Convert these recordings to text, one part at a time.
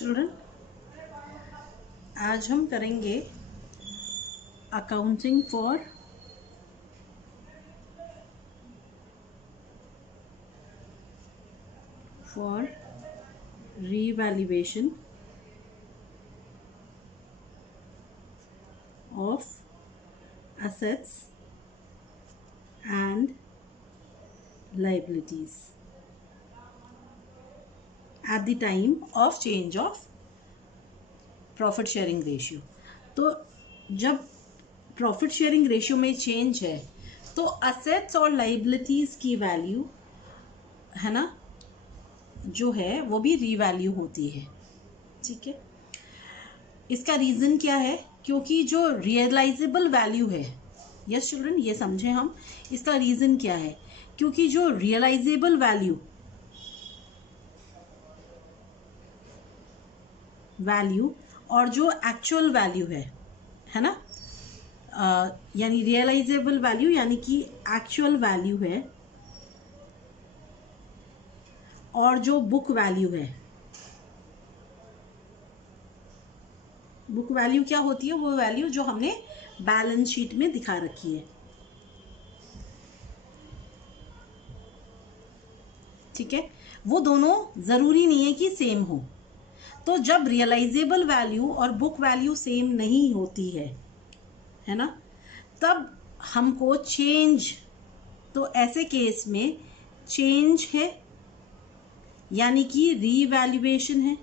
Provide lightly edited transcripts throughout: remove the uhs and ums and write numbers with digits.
Children, आज हम करेंगे accounting for revaluation of assets and liabilities at the time of change of profit sharing ratio. तो जब profit sharing ratio में change है तो असेट्स और लाइबिलिटीज की वैल्यू है ना, जो है वो भी रीवैल्यू होती है। ठीक है, इसका रीज़न क्या है? क्योंकि जो रियलाइजेबल वैल्यू है, यस चिल्ड्रन, ये समझे हम। इसका रीज़न क्या है? क्योंकि जो रियलाइजेबल वैल्यू और जो एक्चुअल वैल्यू है ना, यानी रियलाइजेबल वैल्यू यानी कि एक्चुअल वैल्यू है, और जो बुक वैल्यू है, बुक वैल्यू क्या होती है? वो वैल्यू जो हमने बैलेंस शीट में दिखा रखी है। ठीक है, वो दोनों जरूरी नहीं है कि सेम हो। तो जब रियलाइजेबल वैल्यू और बुक वैल्यू सेम नहीं होती है ना, तब हमको चेंज, तो ऐसे केस में चेंज है यानी कि रीवैल्यूएशन है,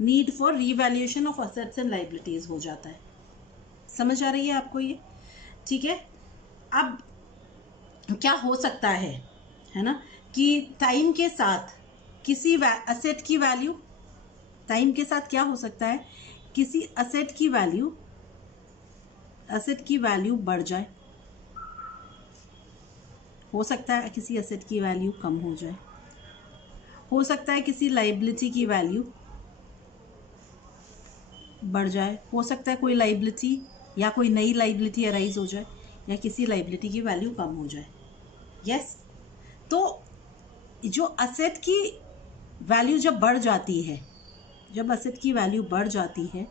need for revaluation of assets and liabilities हो जाता है। समझ आ रही है आपको ये? ठीक है, अब क्या हो सकता है ना, कि टाइम के साथ किसी असेट की वैल्यू, टाइम के साथ क्या हो सकता है, किसी असेट की वैल्यू बढ़ जाए, हो सकता है किसी असेट की वैल्यू कम हो जाए, हो सकता है किसी लाइबिलिटी की वैल्यू बढ़ जाए, हो सकता है कोई लाइबिलिटी या कोई नई लाइबिलिटी अराइज हो जाए, या किसी लाइबिलिटी की वैल्यू कम हो जाए। यस, तो जो असेट की वैल्यू जब बढ़ जाती है, जब असेट की वैल्यू बढ़ जाती है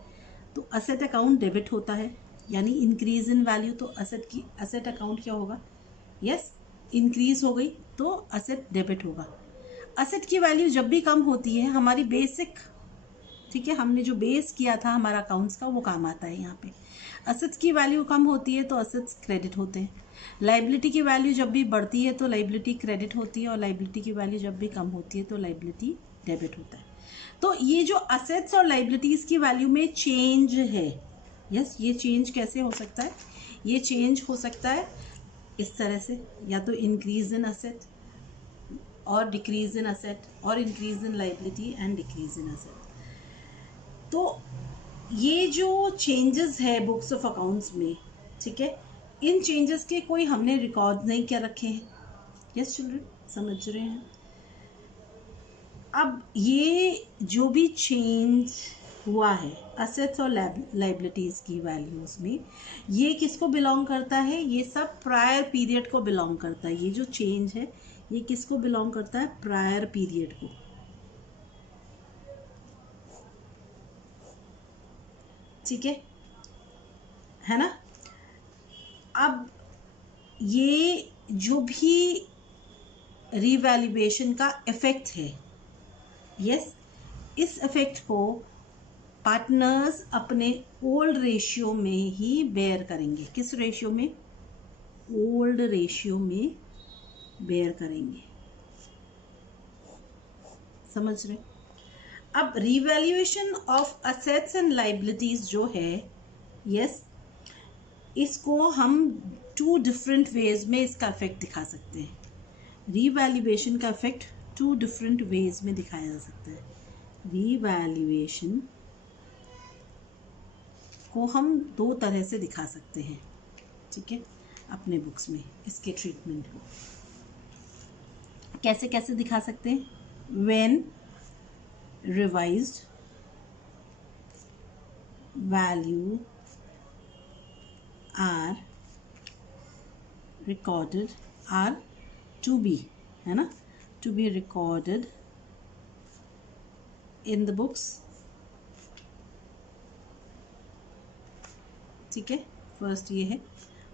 तो असेट अकाउंट डेबिट होता है, यानी इंक्रीज इन वैल्यू। तो असेट अकाउंट क्या होगा? यस, इंक्रीज हो गई तो असेट डेबिट होगा। असेट की वैल्यू जब भी कम होती है, हमारी बेसिक, ठीक है, हमने जो बेस किया था हमारा अकाउंट्स का, वो काम आता है यहाँ पे। असेट्स की वैल्यू कम होती है तो असेट्स क्रेडिट होते हैं। लाइबिलिटी की वैल्यू जब भी बढ़ती है तो लाइबिलिटी क्रेडिट होती है, और लाइबिलिटी की वैल्यू जब भी कम होती है तो लाइबिलिटी डेबिट होता है। तो ये जो असेट्स और लाइबिलिटीज़ की वैल्यू में चेंज है, यस, ये चेंज कैसे हो सकता है? ये चेंज हो सकता है इस तरह से, या तो इंक्रीज इन असेट और डिक्रीज इन असेट, और increase in liability and decrease in asset. तो ये जो चेंजेस है बुक्स ऑफ अकाउंट्स में, ठीक है, इन चेंजेस के कोई हमने रिकॉर्ड नहीं कर रखे हैं। यस चिल्ड्रन, समझ रहे हैं? अब ये जो भी चेंज हुआ है असेट्स और लाइबिलिटीज़ की वैल्यूज़ में, ये किसको बिलोंग करता है? ये सब प्रायर पीरियड को बिलोंग करता है। ये जो चेंज है ये किसको बिलोंग करता है? प्रायर पीरियड को। ठीक है ना? अब ये जो भी रीवैल्यूएशन का इफेक्ट है, यस, इस इफेक्ट को पार्टनर्स अपने ओल्ड रेशियो में ही बेयर करेंगे। किस रेशियो में? ओल्ड रेशियो में बेयर करेंगे। समझ रहे? अब revaluation of assets and liabilities जो है, यस, इसको हम 2 डिफरेंट वेज में इसका इफेक्ट दिखा सकते हैं। रीवैल्यूएशन का इफेक्ट 2 डिफरेंट वेज में दिखाया जा सकता है। रीवैल्यूएशन को हम 2 तरह से दिखा सकते हैं, ठीक है, अपने बुक्स में इसके ट्रीटमेंट को कैसे कैसे दिखा सकते हैं? When revised value are recorded, are to be, है ना, to be recorded in the books, ठीक है, फर्स्ट ये है।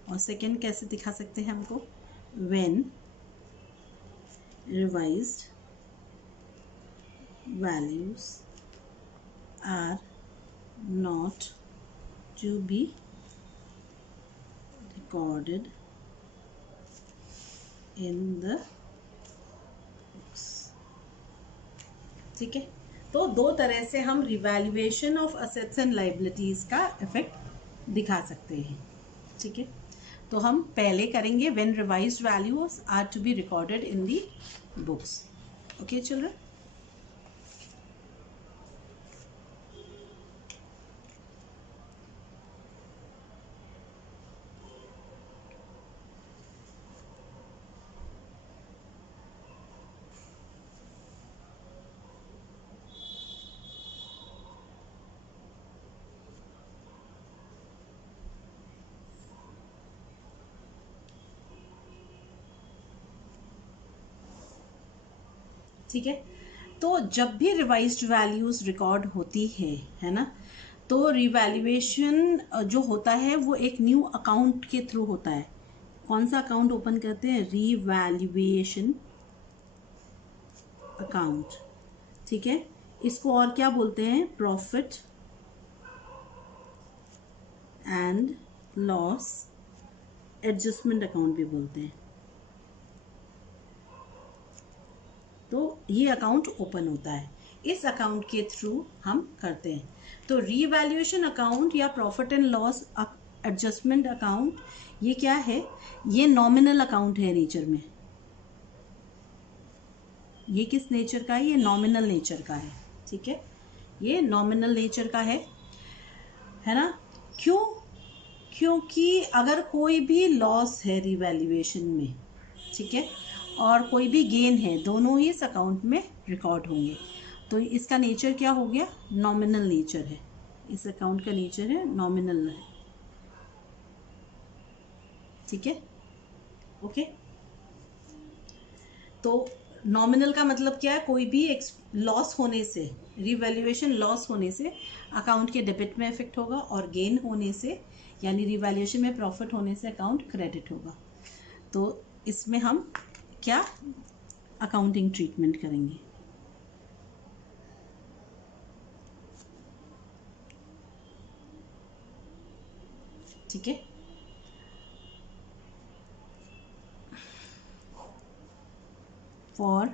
और सेकंड कैसे दिखा सकते हैं हमको, when revised values are not to be recorded in the books, ठीक है। तो दो तरह से हम revaluation of assets and liabilities का इफेक्ट दिखा सकते हैं, ठीक है। तो हम पहले करेंगे when revised values are to be recorded in the books. Okay children, ठीक है। तो जब भी रिवाइज्ड वैल्यूज रिकॉर्ड होती है ना, तो रिवैल्यूएशन जो होता है वो एक न्यू अकाउंट के थ्रू होता है। कौन सा अकाउंट ओपन करते हैं, रिवैल्यूएशन अकाउंट, ठीक है। इसको और क्या बोलते हैं, profit and loss adjustment account भी बोलते हैं। तो ये अकाउंट ओपन होता है, इस अकाउंट के थ्रू हम करते हैं। तो रीवैल्यूएशन अकाउंट या profit and loss adjustment account, ये क्या है, ये नॉमिनल अकाउंट है नेचर में। ये किस नेचर का है, ये नॉमिनल नेचर का है, ठीक है। ये नॉमिनल नेचर का है ना। क्यों, क्योंकि अगर कोई भी लॉस है रिवैल्यूएशन में, ठीक है, और कोई भी गेन है, दोनों ही इस अकाउंट में रिकॉर्ड होंगे। तो इसका नेचर क्या हो गया, नॉमिनल नेचर है। इस अकाउंट का नेचर है नॉमिनल है, ठीक है, ओके। तो नॉमिनल का मतलब क्या है, कोई भी लॉस होने से, रिवैल्यूएशन लॉस होने से अकाउंट के डेबिट में इफेक्ट होगा, और गेन होने से यानी रिवैल्यूएशन में प्रॉफिट होने से अकाउंट क्रेडिट होगा। तो इसमें हम क्या अकाउंटिंग ट्रीटमेंट करेंगे, ठीक है। For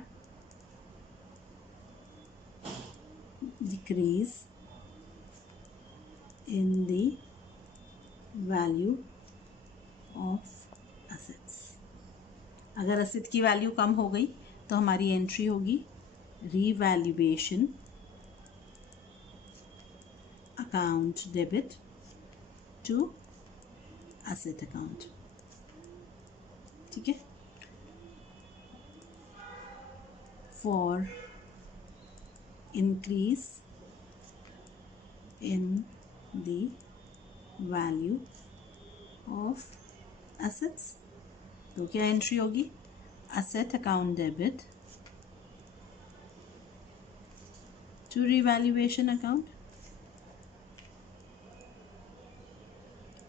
decrease in the value of assets, अगर असेट की वैल्यू कम हो गई तो हमारी एंट्री होगी revaluation account debit to asset account, ठीक है। For increase in the value of assets, तो क्या एंट्री होगी, asset account debit to revaluation account,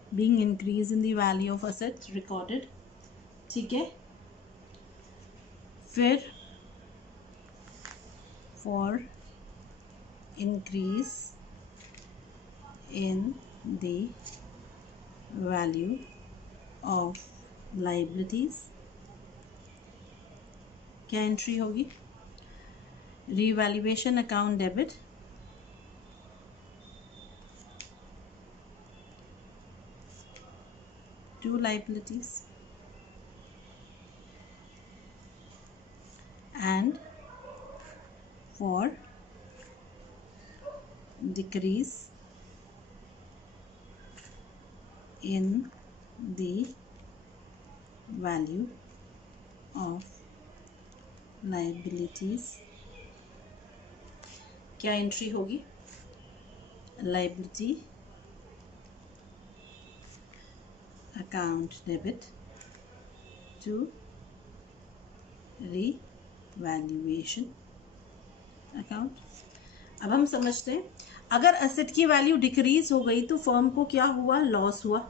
being increase in the value of assets recorded, ठीक है। फिर for increase in the value of liabilities, क्या entry होगी, revaluation account debit to liabilities, and for decrease in the value of liabilities, क्या entry होगी, liability account debit to revaluation account, अब हम समझते हैं, अगर एसेट की वैल्यू डिक्रीज हो गई तो फर्म को क्या हुआ, लॉस हुआ।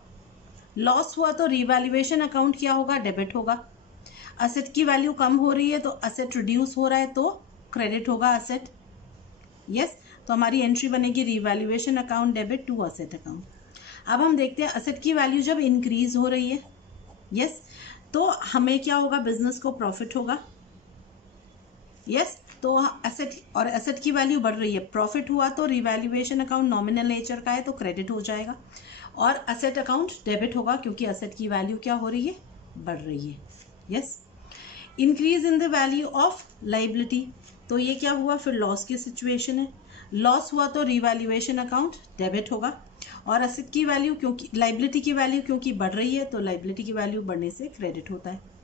लॉस हुआ तो रिवैल्यूएशन अकाउंट क्या होगा, डेबिट होगा। एसेट की वैल्यू कम हो रही है तो एसेट रिड्यूस हो रहा है तो क्रेडिट होगा एसेट। यस, तो हमारी एंट्री बनेगी revaluation account debit to asset account. अब हम देखते हैं एसेट की वैल्यू जब इंक्रीज हो रही है, यस, तो हमें क्या होगा, बिजनेस को प्रॉफिट होगा। यस, तो एसेट और एसेट की वैल्यू बढ़ रही है, प्रॉफिट हुआ तो रिवैल्यूएशन अकाउंट नॉमिनल नेचर का है तो क्रेडिट हो जाएगा, और एसेट अकाउंट डेबिट होगा क्योंकि एसेट की वैल्यू क्या हो रही है, बढ़ रही है। Yes, increase in the value of liability, तो ये क्या हुआ, फिर लॉस की सिचुएशन है। लॉस हुआ तो रिवैल्यूएशन अकाउंट डेबिट होगा, और एसेट की वैल्यू क्योंकि लाइबिलिटी की वैल्यू क्योंकि बढ़ रही है तो लाइबिलिटी की वैल्यू बढ़ने से क्रेडिट होता है।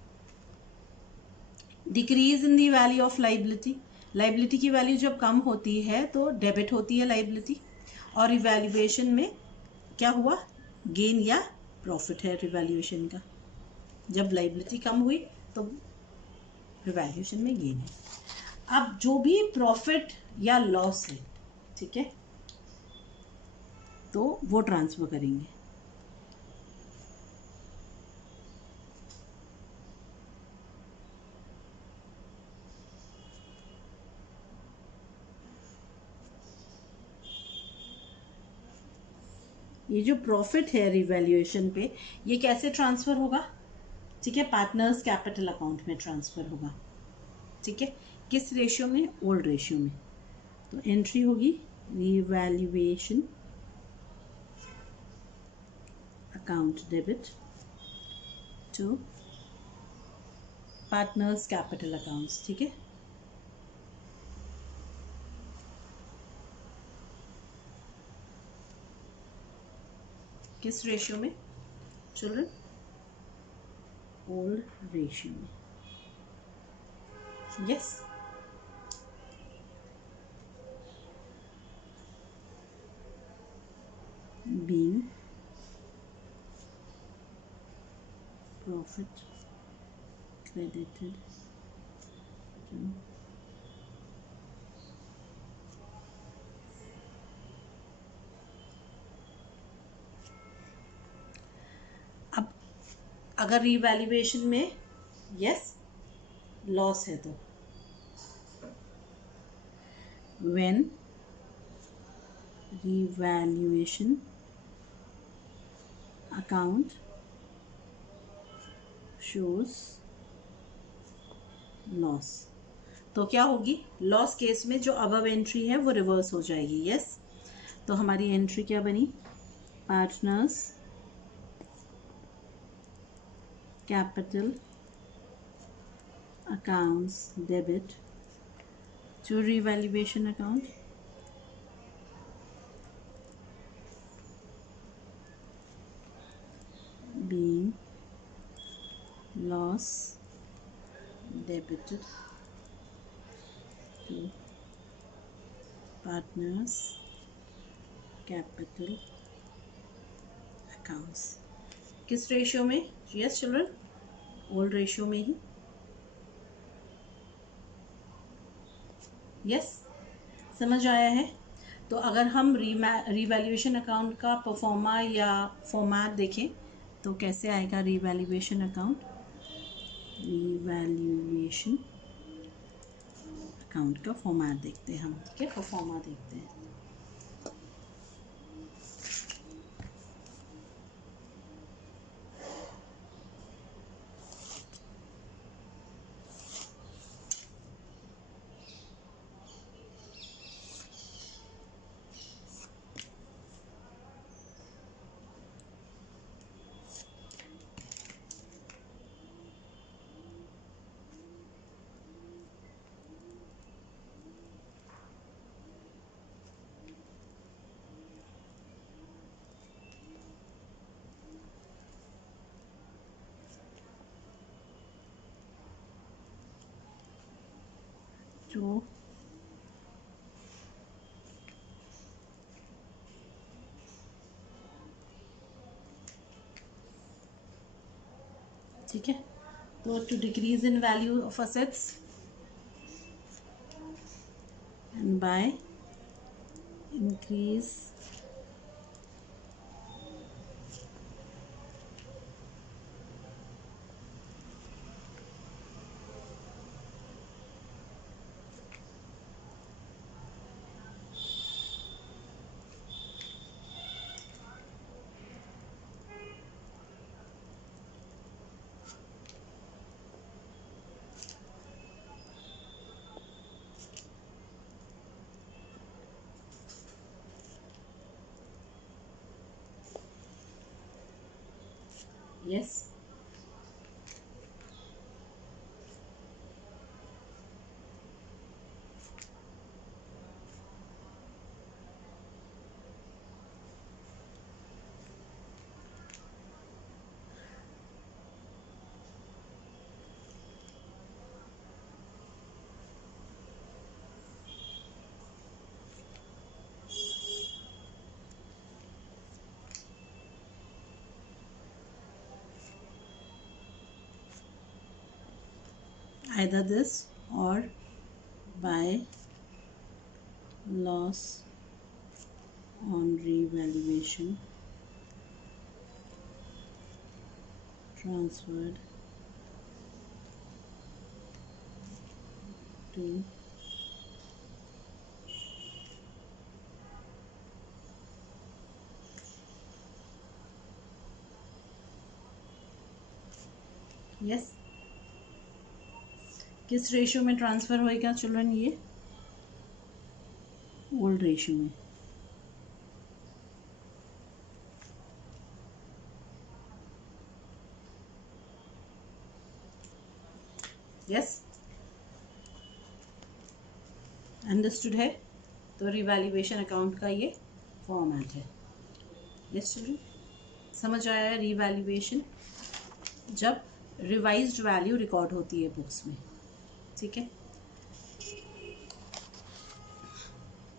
Decrease in the value of liability, liability की वैल्यू जब कम होती है तो डेबिट होती है लाइबिलिटी, और रिवैल्यूएशन में क्या हुआ, गेन या प्रॉफिट है रिवैल्यूएशन का। जब लाइबिलिटी कम हुई तो रिवैल्यूएशन में गेन है। अब जो भी प्रॉफिट या लॉस है, ठीक है, तो वो ट्रांसफर करेंगे। ये जो प्रॉफिट है रिवैल्यूएशन पे, ये कैसे ट्रांसफर होगा, ठीक है, पार्टनर्स कैपिटल अकाउंट में ट्रांसफर होगा। ठीक है, किस रेशियो में, ओल्ड रेशियो में। तो एंट्री होगी revaluation account debit to partners capital accounts. ठीक है, किस रेशियो में चिल्ड्रन, ओल्ड रेशियो में। Yes, being profit credited to अब अगर रिवैल्यूएशन में यस लॉस है तो when revaluation account shows loss, तो क्या होगी, लॉस केस में जो अबव एंट्री है वो रिवर्स हो जाएगी। यस, तो हमारी एंट्री क्या बनी, partners capital accounts debit to revaluation account being loss debited to partners capital accounts. किस रेशियो में, यस चिल्ड्रन, ओल्ड रेशियो में ही। यस, समझ आया है। तो अगर हम रिवैल्यूएशन अकाउंट का परफॉर्मा या फॉर्मेट देखें तो कैसे आएगा रिवैल्यूएशन अकाउंट, रिवैल्यूएशन अकाउंट का फॉर्मेट देखते हैं हम, ठीक है, परफॉर्मा देखते हैं। जो ठीक है, तो to decrease in value of assets and by increase yes either this or by loss on revaluation transferred to yes किस रेशियो में ट्रांसफ़र होएगा चिल्ड्रन? ये ओल्ड रेशियो में। यस अंडरस्टूड है? तो रिवैल्यूएशन अकाउंट का ये फॉर्मेट है। यस चिल्ड्रन, समझ आया है? रिवैल्यूएशन जब रिवाइज्ड वैल्यू रिकॉर्ड होती है बुक्स में, ठीक है।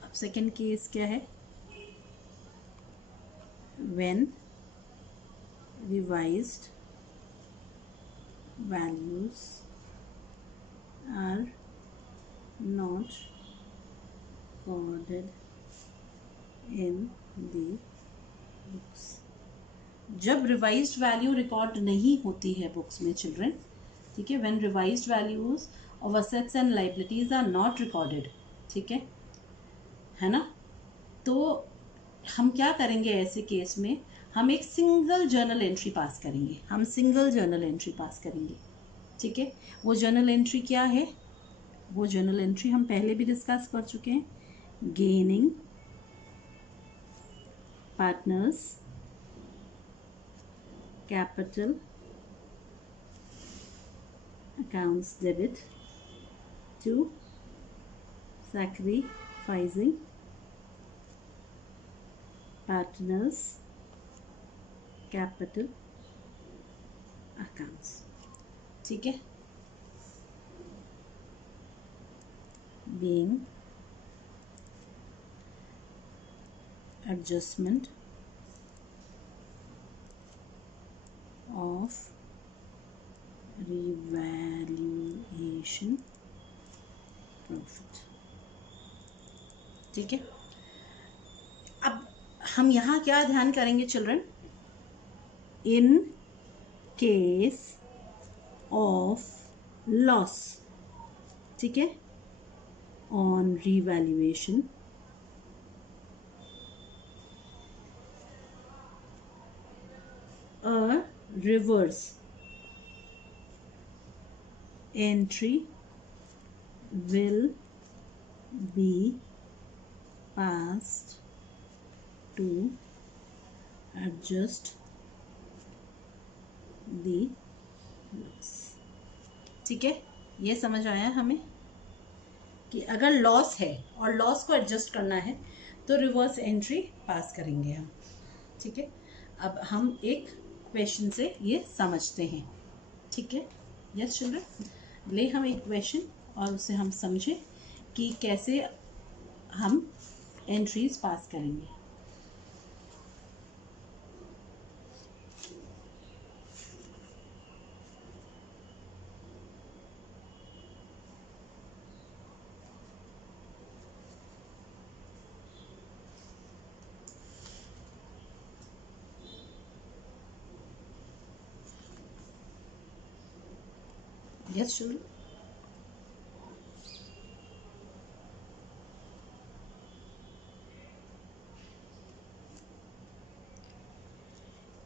अब सेकंड केस क्या है? When revised values are not recorded in the books। जब रिवाइज्ड वैल्यू रिकॉर्ड नहीं होती है बुक्स में चिल्ड्रन, ठीक है, when revised values of assets and liabilities are not recorded, ठीक है ना। तो हम क्या करेंगे ऐसे केस में? हम एक सिंगल जर्नल एंट्री पास करेंगे। हम सिंगल जर्नल एंट्री पास करेंगे, ठीक है। वो जर्नल एंट्री क्या है? वो जर्नल एंट्री हम पहले भी डिस्कस कर चुके हैं। Gaining partners capital accounts debit to sacrificing partners capital accounts, ठीक है। being adjustment of revaluation profit, ठीक है। अब हम यहाँ क्या ध्यान करेंगे children? In case of loss, ठीक है, on revaluation a reverse entry will be passed to adjust the loss, ठीक है। ये समझ आया हमें कि अगर लॉस है और लॉस को एडजस्ट करना है तो रिवर्स एंट्री पास करेंगे हम, ठीक है। अब हम एक क्वेश्चन से ये समझते हैं, ठीक है। यस चिल्ड्रन, ले हम एक क्वेश्चन और उसे हम समझें कि कैसे हम एंट्रीज पास करेंगे। Yes children.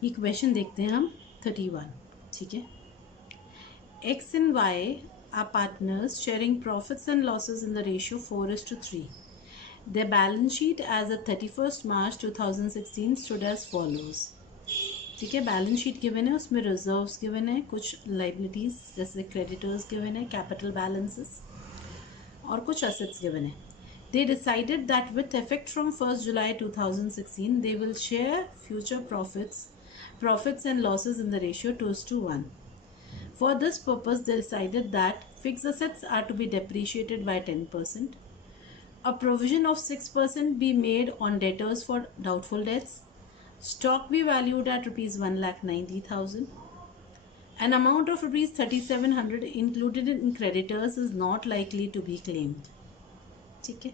ये क्वेश्चन देखते हैं हम 31। ठीक है, X and Y are partners sharing profits and losses in the ratio 4:3. Their balance sheet as of 31st March 2016 stood as follows. ठीक है, बैलेंस शीट गिवन है, उसमें रिजर्व्स गिवन है, कुछ लाइबिलिटीज जैसे क्रेडिटर्स गिवन है, कैपिटल बैलेंसेस और कुछ असेट्स गिवन है. They decided that with effect from 1st July 2016, they will share future profits and losses in the ratio 2:1. For this purpose, they decided that fixed assets are to be depreciated by 10%. A provision of 6% be made on debtors for doubtful debts. Stock be valued at rupees 1,90,000. An amount of rupees 3,700 included in creditors is not likely to be claimed. ठीक है.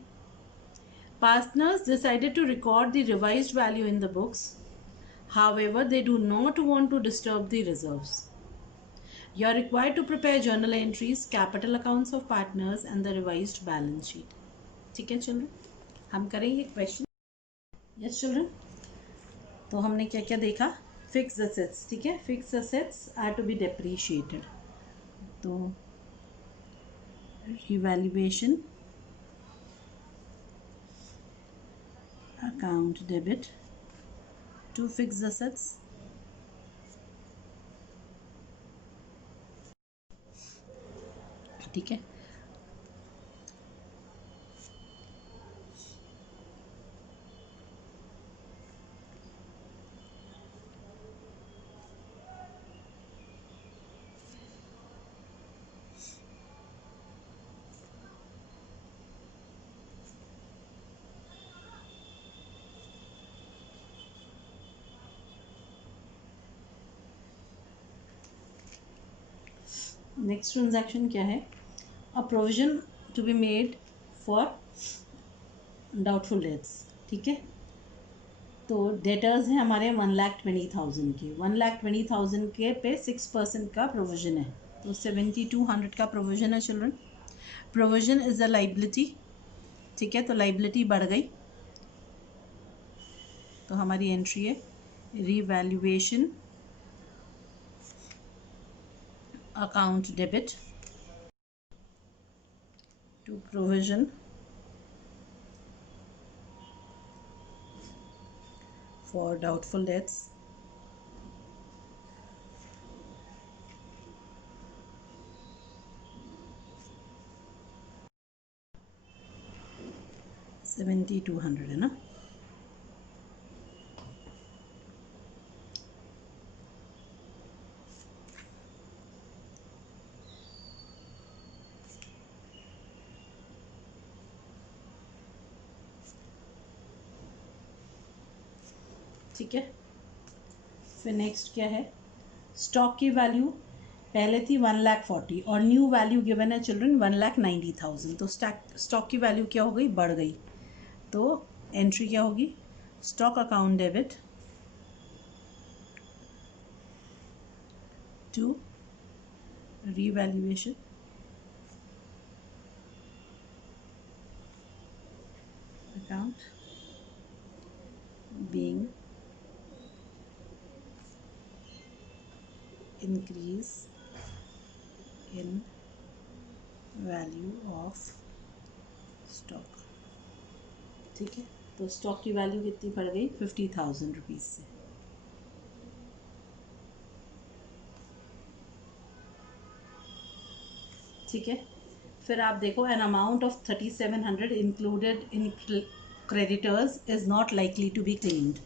Partners decided to record the revised value in the books. However, they do not want to disturb the reserves. You are required to prepare journal entries, capital accounts of partners and the revised balance sheet. ठीक है children, हम करेंगे question. Yes children, तो हमने क्या क्या देखा? Fix assets. ठीक है, fix assets are to be depreciated. तो revaluation account debit to fix assets. ठीक है, नेक्स्ट ट्रांजैक्शन क्या है? A provision to be made for doubtful debts. ठीक है, तो डेटर्स हैं हमारे 1,20,000 के. 1,20,000 के पे 6% का प्रोविजन है, तो 7,200 का प्रोविजन है children. Provision is a liability. ठीक है, तो लाइबिलिटी बढ़ गई, तो हमारी एंट्री है revaluation account debit to provision for doubtful debts. $7,200 है ना. ठीक है, फिर नेक्स्ट क्या है? स्टॉक की वैल्यू पहले थी 1,40,000 और न्यू वैल्यू गिवन है चिल्ड्रन 1,90,000. तो स्टॉक की वैल्यू क्या हो गई? बढ़ गई. तो एंट्री क्या होगी? Stock account debit to revaluation account being increase in value of stock. ठीक है, तो स्टॉक की वैल्यू कितनी बढ़ गई? 50,000 रुपीज़ से. ठीक है, फिर आप देखो an amount of 3,700 included in creditors is not likely to be claimed.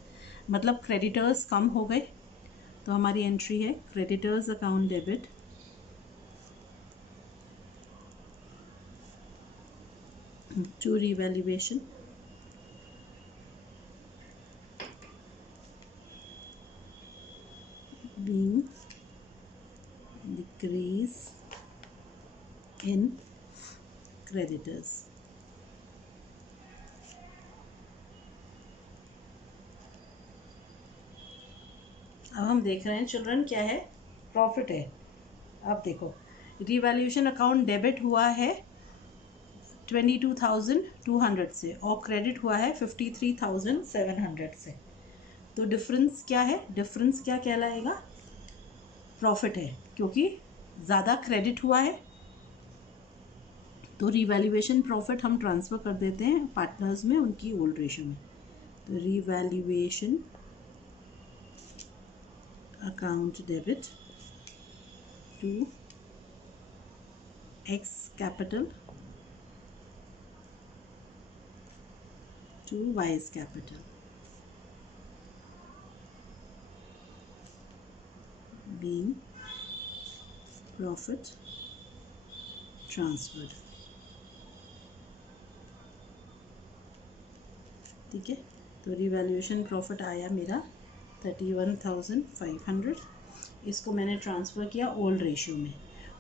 मतलब क्रेडिटर्स कम हो गए, तो हमारी एंट्री है creditors account debit to revaluation being decrease in creditors. अब हम देख रहे हैं चिल्ड्रन क्या है? प्रॉफिट है. अब देखो रिवैल्यूएशन अकाउंट डेबिट हुआ है 22,200 से और क्रेडिट हुआ है 53,700 से। तो डिफरेंस क्या है? डिफरेंस क्या कहलाएगा? प्रॉफिट है, क्योंकि ज़्यादा क्रेडिट हुआ है। तो रिवैल्यूएशन प्रॉफिट हम ट्रांसफ़र कर देते हैं पार्टनर्स में उनकी ओल्ड रेशियो में। तो revaluation account debit to X capital to Y's capital being profit transferred। ठीक है, तो रिवैल्यूएशन प्रॉफिट आया मेरा 31,500। इसको मैंने ट्रांसफ़र किया ओल्ड रेशियो में।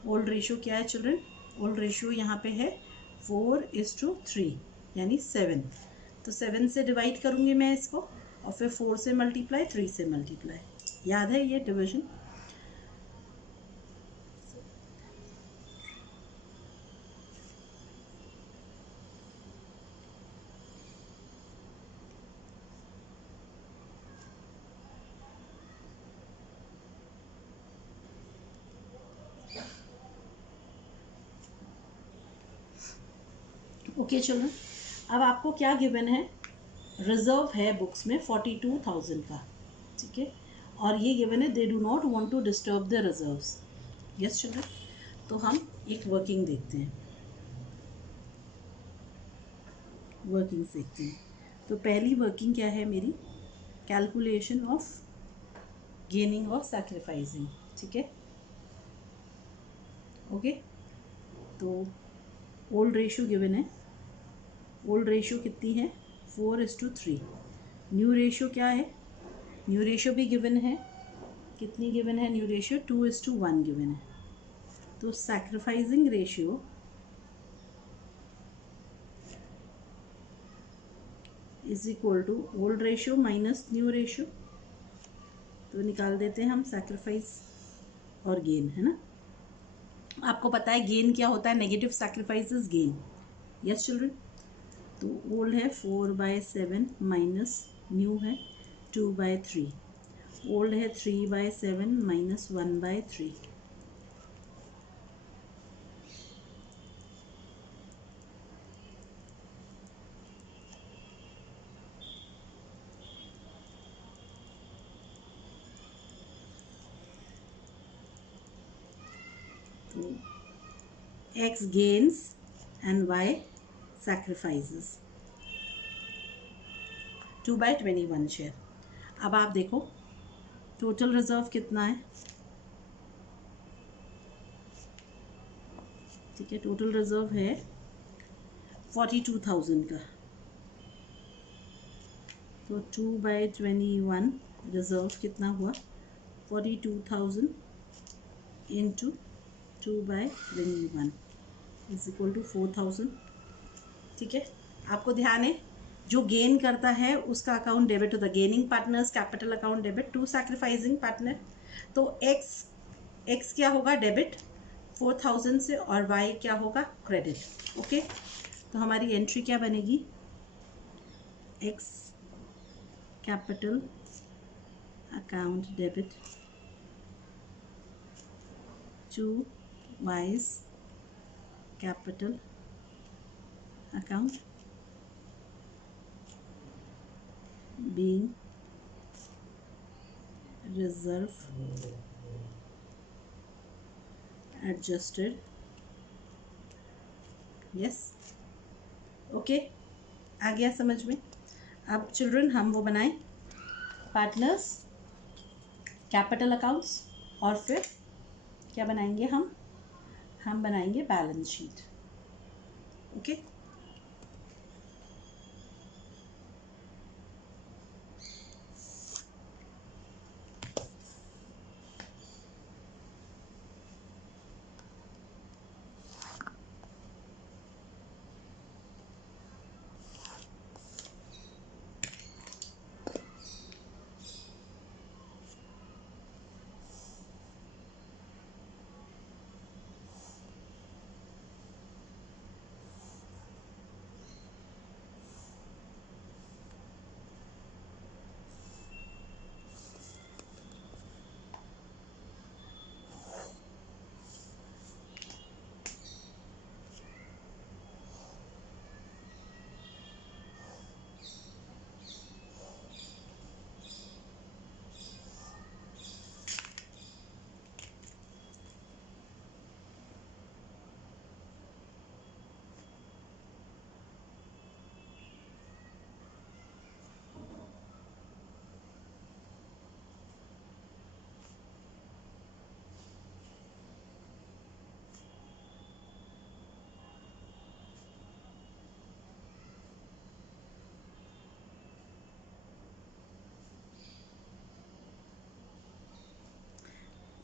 ओल्ड रेशियो क्या है चिल्ड्रन? ओल्ड रेशियो यहाँ पे है 4:3 यानी 7। तो 7 से डिवाइड करूँगी मैं इसको और फिर 4 से मल्टीप्लाई, 3 से मल्टीप्लाई। याद है ये डिवीजन? ओके चिल्ड्रन, अब आपको क्या गिवन है? रिजर्व है बुक्स में 42,000 का, ठीक है, और ये गिवन है they do not want to disturb the reserves. Yes children, तो हम एक वर्किंग देखते हैं, वर्किंग्स देखते हैं। तो पहली वर्किंग क्या है मेरी? कैलकुलेशन ऑफ गेनिंग और सैक्रिफाइसिंग। ठीक है, ओके। तो ओल्ड रेशियो गिवन है, ओल्ड रेशियो कितनी है? 4:3। न्यू रेशियो क्या है? न्यू रेशियो भी गिवन है, कितनी गिवन है न्यू रेशियो? 2:1 गिवन है। तो sacrificing ratio is equal to old ratio minus new ratio. तो निकाल देते हैं हम सैक्रिफाइस और गेन, है ना। आपको पता है गेन क्या होता है? Negative sacrifice is gain. Yes children, तो ओल्ड है 4/7 माइनस न्यू है 2/3। ओल्ड है 3/7 माइनस 1/3। तो x gains and y sacrifices 2/21 share. अब आप देखो टोटल रिजर्व कितना है? ठीक है, टोटल रिजर्व है 42,000 का। तो 2/21 रिजर्व कितना हुआ? 42,000 इंटू 2/21 इज इक्वल टू 4,000। ठीक है, आपको ध्यान है जो गेन करता है उसका अकाउंट डेबिट होता है। Gaining partners capital account debit to sacrificing partner. तो एक्स क्या होगा? डेबिट 4,000 से, और वाई क्या होगा? क्रेडिट। ओके, तो हमारी एंट्री क्या बनेगी? X capital account debit to Y's capital account being reserve adjusted। Yes, okay, आ गया समझ में? अब चिल्ड्रन हम वो बनाएं पार्टनर्स कैपिटल अकाउंट्स, और फिर क्या बनाएंगे हम बनाएंगे बैलेंस शीट। ओके,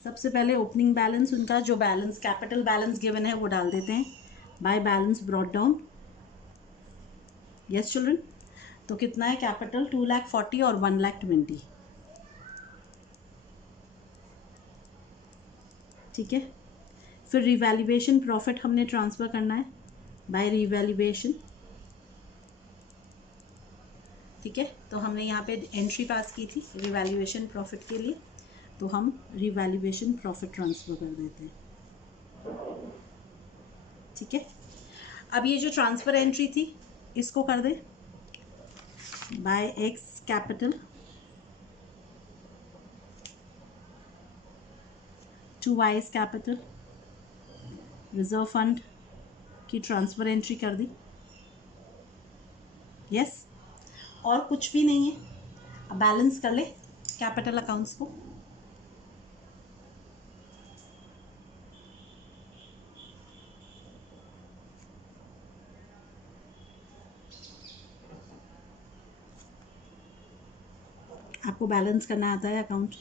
सबसे पहले ओपनिंग बैलेंस उनका जो बैलेंस कैपिटल बैलेंस गिवन है वो डाल देते हैं by balance brought down. Yes children, तो कितना है कैपिटल 2,40,000 और 1,20,000। ठीक है, फिर रिवैल्यूएशन प्रॉफिट हमने ट्रांसफ़र करना है बाय रिवैल्यूएशन। ठीक है, तो हमने यहाँ पे एंट्री पास की थी रिवैल्यूएशन प्रॉफिट के लिए, तो हम रिवैल्यूएशन प्रॉफिट ट्रांसफ़र कर देते हैं। ठीक है, अब ये जो ट्रांसफ़र एंट्री थी इसको कर दें by X capital to Y's capital, reserve fund की ट्रांसफ़र एंट्री कर दी। यस, और कुछ भी नहीं है। अब बैलेंस कर ले कैपिटल अकाउंट्स को। आपको बैलेंस करना आता है अकाउंट?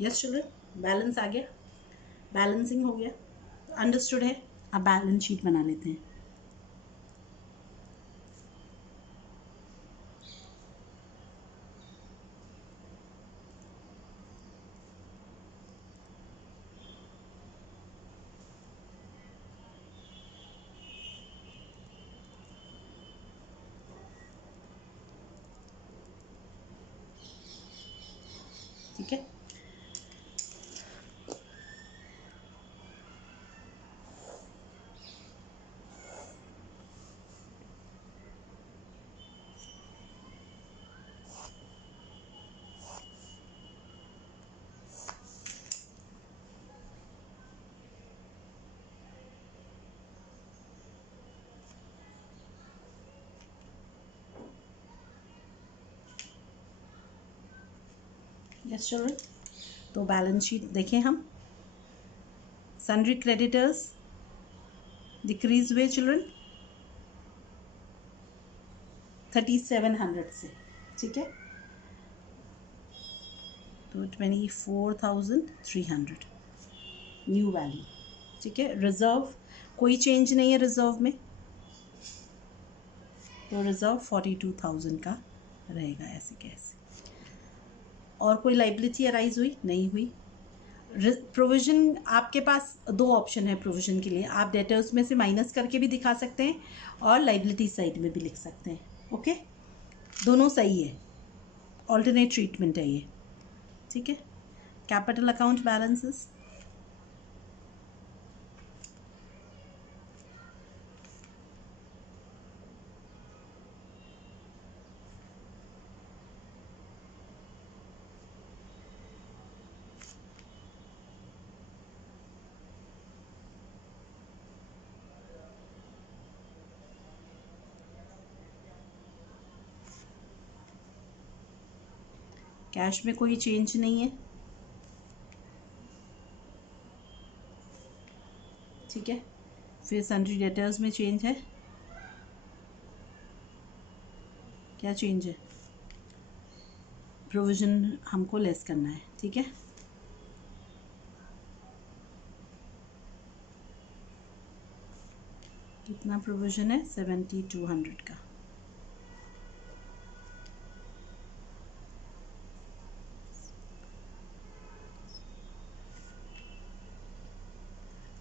यस चिल्ड्रन, बैलेंस आ गया, बैलेंसिंग हो गया, अंडरस्टूड है। अब बैलेंस शीट बना लेते हैं। ठीक है, यस चिल्ड्रन, तो बैलेंस शीट देखें हम। सन्ड्री क्रेडिटर्स डिक्रीज हुए चिल्ड्रन 3,700 से। ठीक है, तो 24,300 न्यू वैल्यू। ठीक है, रिजर्व कोई चेंज नहीं है रिजर्व में, तो रिजर्व 42,000 का रहेगा ऐसे कैसे। और कोई लाइबिलिटी अराइज हुई? नहीं हुई। प्रोविज़न आपके पास दो ऑप्शन है प्रोविज़न के लिए, आप डेटर्स में से माइनस करके भी दिखा सकते हैं और लाइबिलिटी साइड में भी लिख सकते हैं। ओके, दोनों सही है, ऑल्टरनेट ट्रीटमेंट है ये। ठीक है, कैपिटल अकाउंट बैलेंसेस। कैश में कोई चेंज नहीं है। ठीक है, फिर सन्ड्री डेटर्स में चेंज है। क्या चेंज है? प्रोविज़न हमको लेस करना है। ठीक है, कितना प्रोविज़न है? 7,200 का।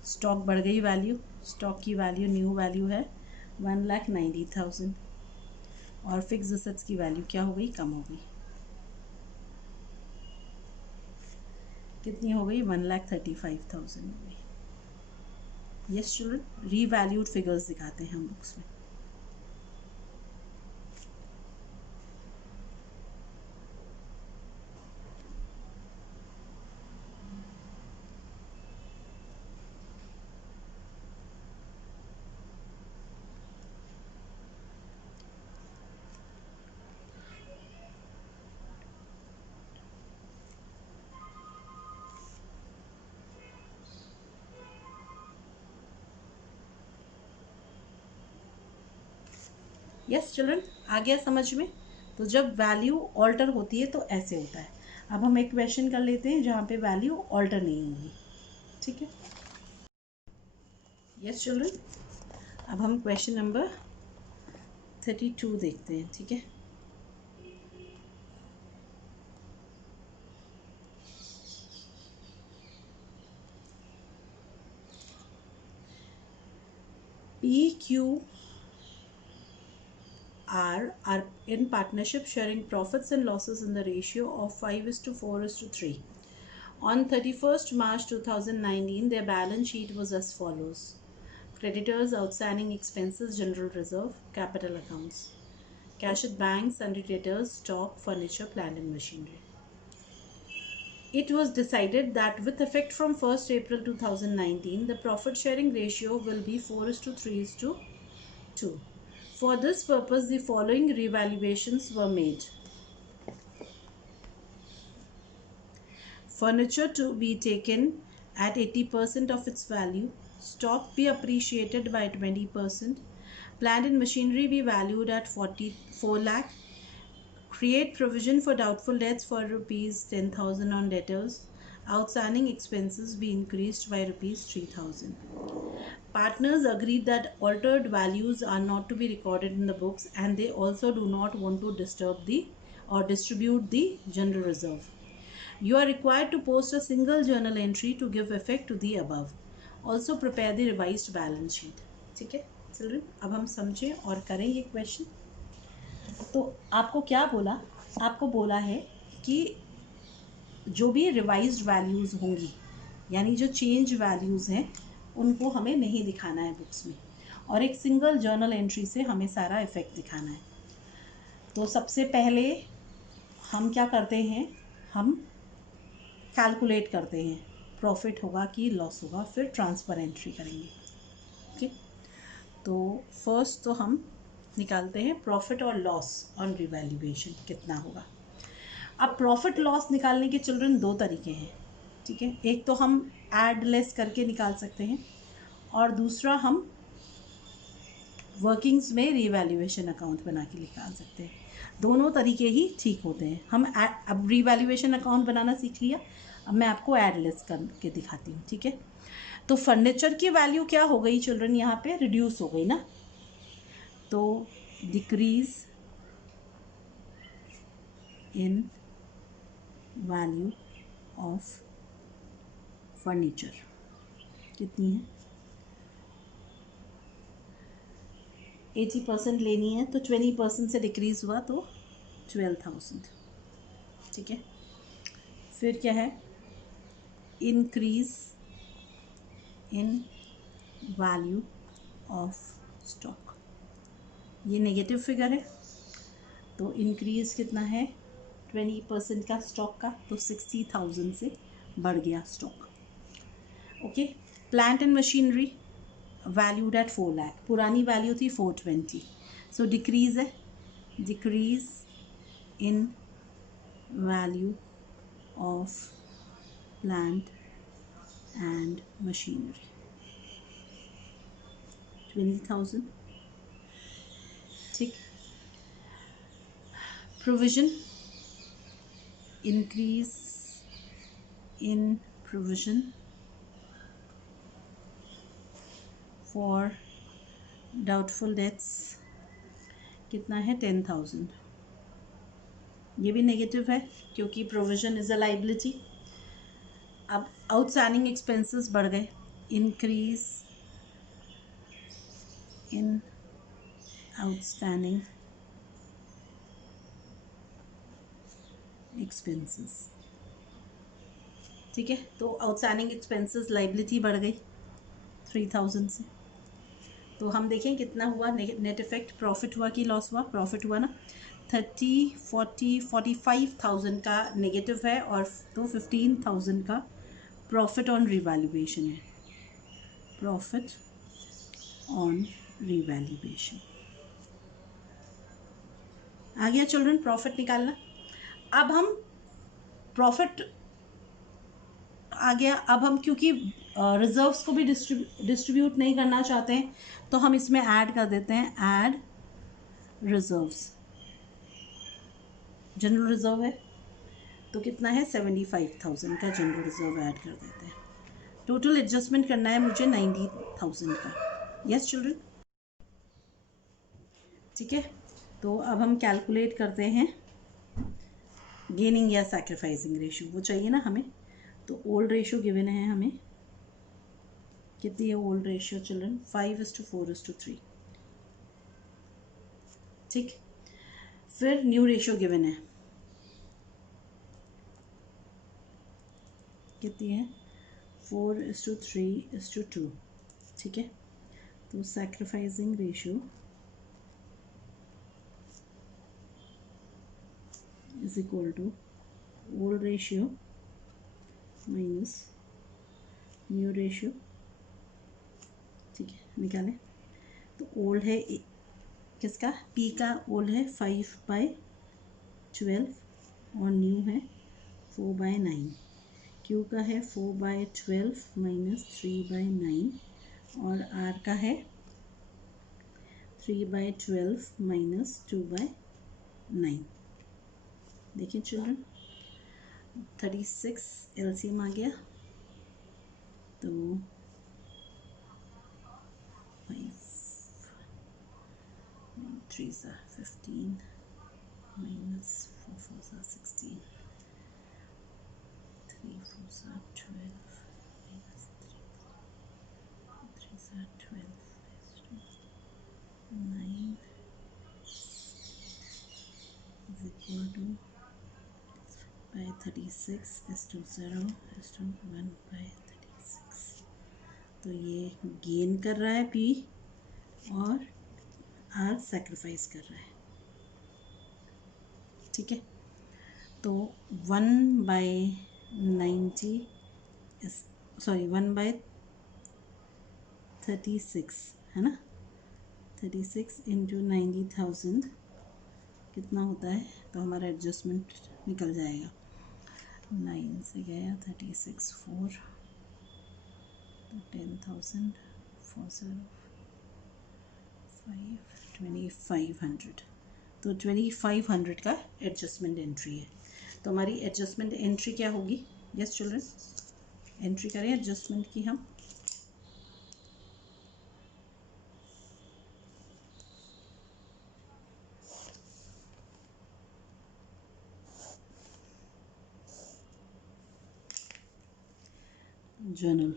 स्टॉक बढ़ गई वैल्यू, स्टॉक की वैल्यू न्यू वैल्यू है 1,90,000 और फिक्स एसेट्स की वैल्यू क्या हो गई? कम हो गई। कितनी हो गई? 1,35,000 हो गई। यस चिल्ड्रन, रीवैल्यूड फिगर्स दिखाते हैं हम बुक्स में। यस चिल्ड्रन, आ गया समझ में? तो जब वैल्यू ऑल्टर होती है तो ऐसे होता है। अब हम एक क्वेश्चन कर लेते हैं जहाँ पे वैल्यू ऑल्टर नहीं होगी, ठीक है? यस चिल्ड्रन, अब हम क्वेश्चन नंबर 32 देखते हैं, ठीक है? PQR are in partnership sharing profits and losses in the ratio of 5:4:3. On 31st March 2019, their balance sheet was as follows: creditors, outstanding expenses, general reserve, capital accounts, cash at banks, sundry debtors, stock, furniture, plant and machinery. It was decided that with effect from 1st April 2019, the profit sharing ratio will be 4:3:2. For this purpose, the following revaluations were made. Furniture to be taken at 80% of its value, stock be appreciated by 20%, plant and machinery be valued at 44 lakh, create provision for doubtful debts for rupees 10,000 on debtors, outstanding expenses be increased by rupees 3,000. Partners agreed that altered values are not to be recorded in the books, and they also do not want to disturb the or distribute the general reserve. You are required to post a single journal entry to give effect to the above. Also prepare the revised balance sheet. ठीक है children, अब हम समझें और करें ये question. तो आपको क्या बोला? आपको बोला है कि जो भी रिवाइज्ड वैल्यूज़ होंगी, यानी जो चेंज वैल्यूज़ हैं, उनको हमें नहीं दिखाना है बुक्स में, और एक सिंगल जर्नल एंट्री से हमें सारा इफेक्ट दिखाना है। तो सबसे पहले हम क्या करते हैं, हम कैलकुलेट करते हैं प्रॉफिट होगा कि लॉस होगा, फिर ट्रांसफ़र एंट्री करेंगे। ओके, तो फर्स्ट तो हम निकालते हैं प्रॉफिट और लॉस ऑन रिवैल्यूएशन कितना होगा। अब प्रॉफिट लॉस निकालने के चिल्ड्रन दो तरीके हैं, ठीक है? एक तो हम ऐड लेस करके निकाल सकते हैं, और दूसरा हम वर्किंग्स में रीवैल्यूएशन अकाउंट बना के निकाल सकते हैं। दोनों तरीके ही ठीक होते हैं। हम अब रीवैल्यूएशन अकाउंट बनाना सीख लिया, अब मैं आपको ऐड लेस करके दिखाती हूँ, ठीक है? तो फर्नीचर की वैल्यू क्या हो गई चिल्ड्रन, यहाँ पे रिड्यूस हो गई ना, तो decrease in value of furniture कितनी है? 80% लेनी है तो 20% से डिक्रीज़ हुआ तो 12,000, ठीक है? फिर क्या है? Increase in value of stock, ये नेगेटिव फिगर है, तो इंक्रीज कितना है 20% का स्टॉक का, तो 60,000 से बढ़ गया stock. Okay, plant and machinery valued at 4 lakh, पुरानी वैल्यू थी 420, सो डिक्रीज है, decrease in value of plant and machinery 20,000, ठीक। Provision, increase in provision for doubtful dates कितना है 10,000, ये भी नेगेटिव है क्योंकि प्रोविजन इज़ अ लाइबिलिटी। अब आउटस्टैंडिंग एक्सपेंसेस बढ़ गए, इंक्रीज इन आउटस्टैंडिंग एक्सपेंसेस, ठीक है? तो आउटस्टैंडिंग एक्सपेंसेस लाइबिलिटी बढ़ गई 3,000 से, तो हम देखें कितना हुआ नेट इफेक्ट, प्रॉफिट हुआ कि लॉस हुआ? प्रॉफिट हुआ ना, 30, 40, 45,000 का नेगेटिव है, और तो 15,000 का प्रॉफिट ऑन रिवैल्यूएशन है, प्रॉफिट ऑन रिवैल्यूएशन आ गया चिल्ड्रन, प्रॉफिट निकालना। अब हम प्रॉफिट आ गया, अब हम क्योंकि रिजर्व्स को भी डिस्ट्रीब्यूट नहीं करना चाहते हैं, तो हम इसमें ऐड कर देते हैं, ऐड रिजर्व्स, जनरल रिजर्व है तो कितना है 75,000 का जनरल रिजर्व ऐड कर देते हैं। टोटल एडजस्टमेंट करना है मुझे 90,000 का। यस चिल्ड्रन, ठीक है। तो अब हम कैलकुलेट करते हैं गेनिंग या सैक्रिफाइसिंग रेशियो, वो चाहिए ना हमें। तो ओल्ड रेशियो गिवन है हमें, कितनी है ओल्ड रेशियो चिल्ड्रन? 5:4:3, ठीक। फिर न्यू रेशियो गिवन है, कितनी है? 4:3:2, ठीक है। तो sacrificing ratio is equal to old ratio minus new ratio, ठीक है। निकालें तो ओल्ड है किसका? पी का ओल्ड है 5/12 और न्यू है 4/9। क्यू का है 4/12 माइनस 3/9 और आर का है 3/12 माइनस 2/9। देखिए चिल्ड्रन 36 एलसीएम आ गया, तो 5 3 15 minus 4 4 16, 3 4 12 minus 3 3 12 9 is equal to by 36:0:1/36। तो ये गेन कर रहा है पी और आर सैक्रिफाइस कर रहा है, ठीक है। तो 1/90 सॉरी 1/36 है ना, 36 इंटू 90,000 कितना होता है? तो हमारा एडजस्टमेंट निकल जाएगा। 9 से गया 36 4, तो 10,000 405 2500। तो 2500 का एडजस्टमेंट एंट्री है। तो हमारी एडजस्टमेंट एंट्री क्या होगी? यस चिल्ड्रन, एंट्री करें एडजस्टमेंट की हम। जर्नल,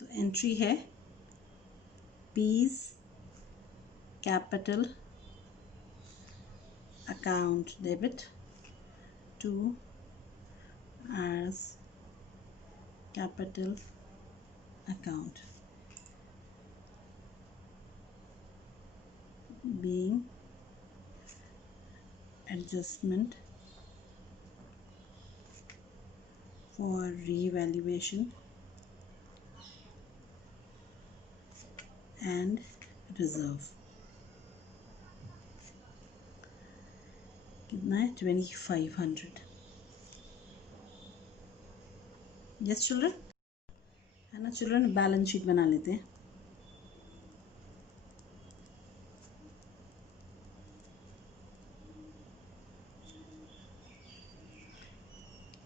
तो एंट्री है P's capital account debit to R's capital account being adjustment for revaluation and reserve। कितना है? 2500। यस चिल्ड्रन, है ना चिल्ड्रन। बैलेंस शीट बना लेते हैं।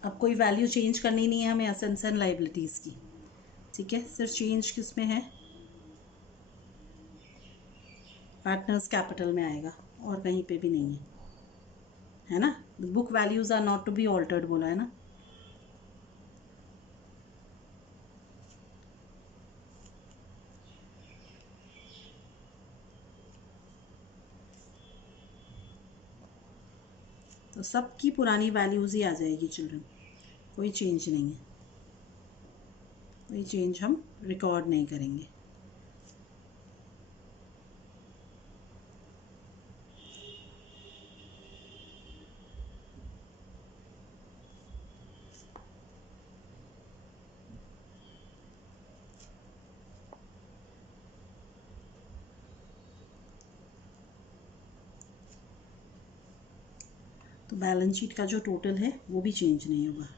अब कोई वैल्यू चेंज करनी नहीं है हमें एसेट्स एंड लायबिलिटीज़ की, ठीक है। सिर्फ चेंज किस में है? पार्टनर्स कैपिटल में आएगा और कहीं पे भी नहीं है। है ना, book values are not to be altered बोला है ना। तो सबकी पुरानी वैल्यूज ही आ जाएगी चिल्ड्रन, कोई चेंज नहीं है, कोई चेंज हम रिकॉर्ड नहीं करेंगे। तो बैलेंस शीट का जो टोटल है वो भी चेंज नहीं होगा।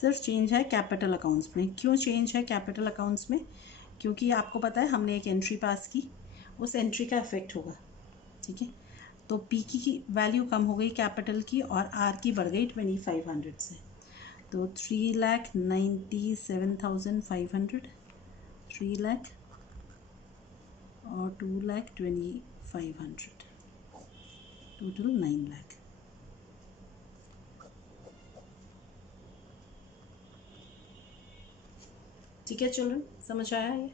सिर्फ चेंज है कैपिटल अकाउंट्स में। क्यों चेंज है कैपिटल अकाउंट्स में? क्योंकि आपको पता है हमने एक एंट्री पास की, उस एंट्री का इफेक्ट होगा, ठीक है। तो पी की वैल्यू कम हो गई कैपिटल की, और आर की बढ़ गई 2500 से। तो 3,97,500, 3,00,000 और 2,25,000, टोटल 9,00,000। ठीक है चिल्ड्रन, समझ आया ये?